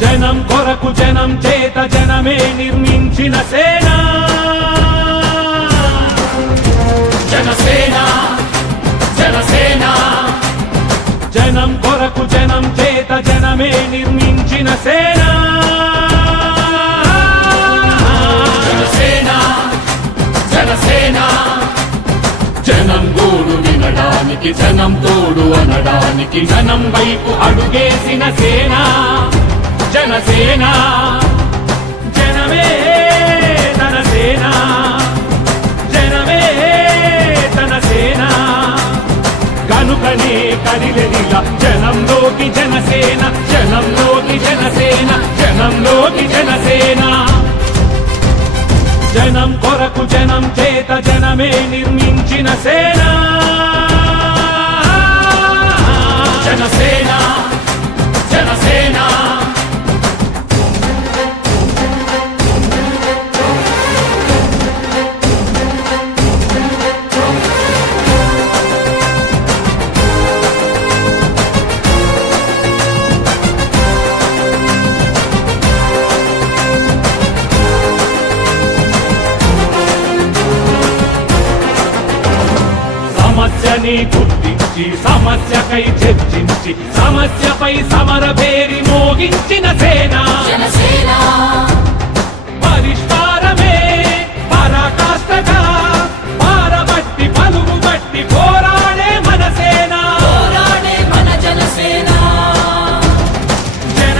జనం కొరకు జనం చేత జనమే నిర్మించిన సేన జనసేన జనసేన జనం కొరకు జనం చేత జనమే నిర్మించిన సేన జనసేన జనసేన జనం గోడు వినడానికి జనం తోడు అనడానికి జనం వైపు అడుగేసిన సేన జనసేన జనమే తన సేన జనమే తన సేన కనుకనే కదిలెదిలా జనంలోకి జనసేన జనంలోకి జనసేన జనంలోకి జనసేన జనం కొరకు జనం చేత జనమే నిర్మించిన సేన జనసేన జనసేన సమస్యని గుర్తించి సమస్యకై చర్చించి సమస్యపై సమర పేరి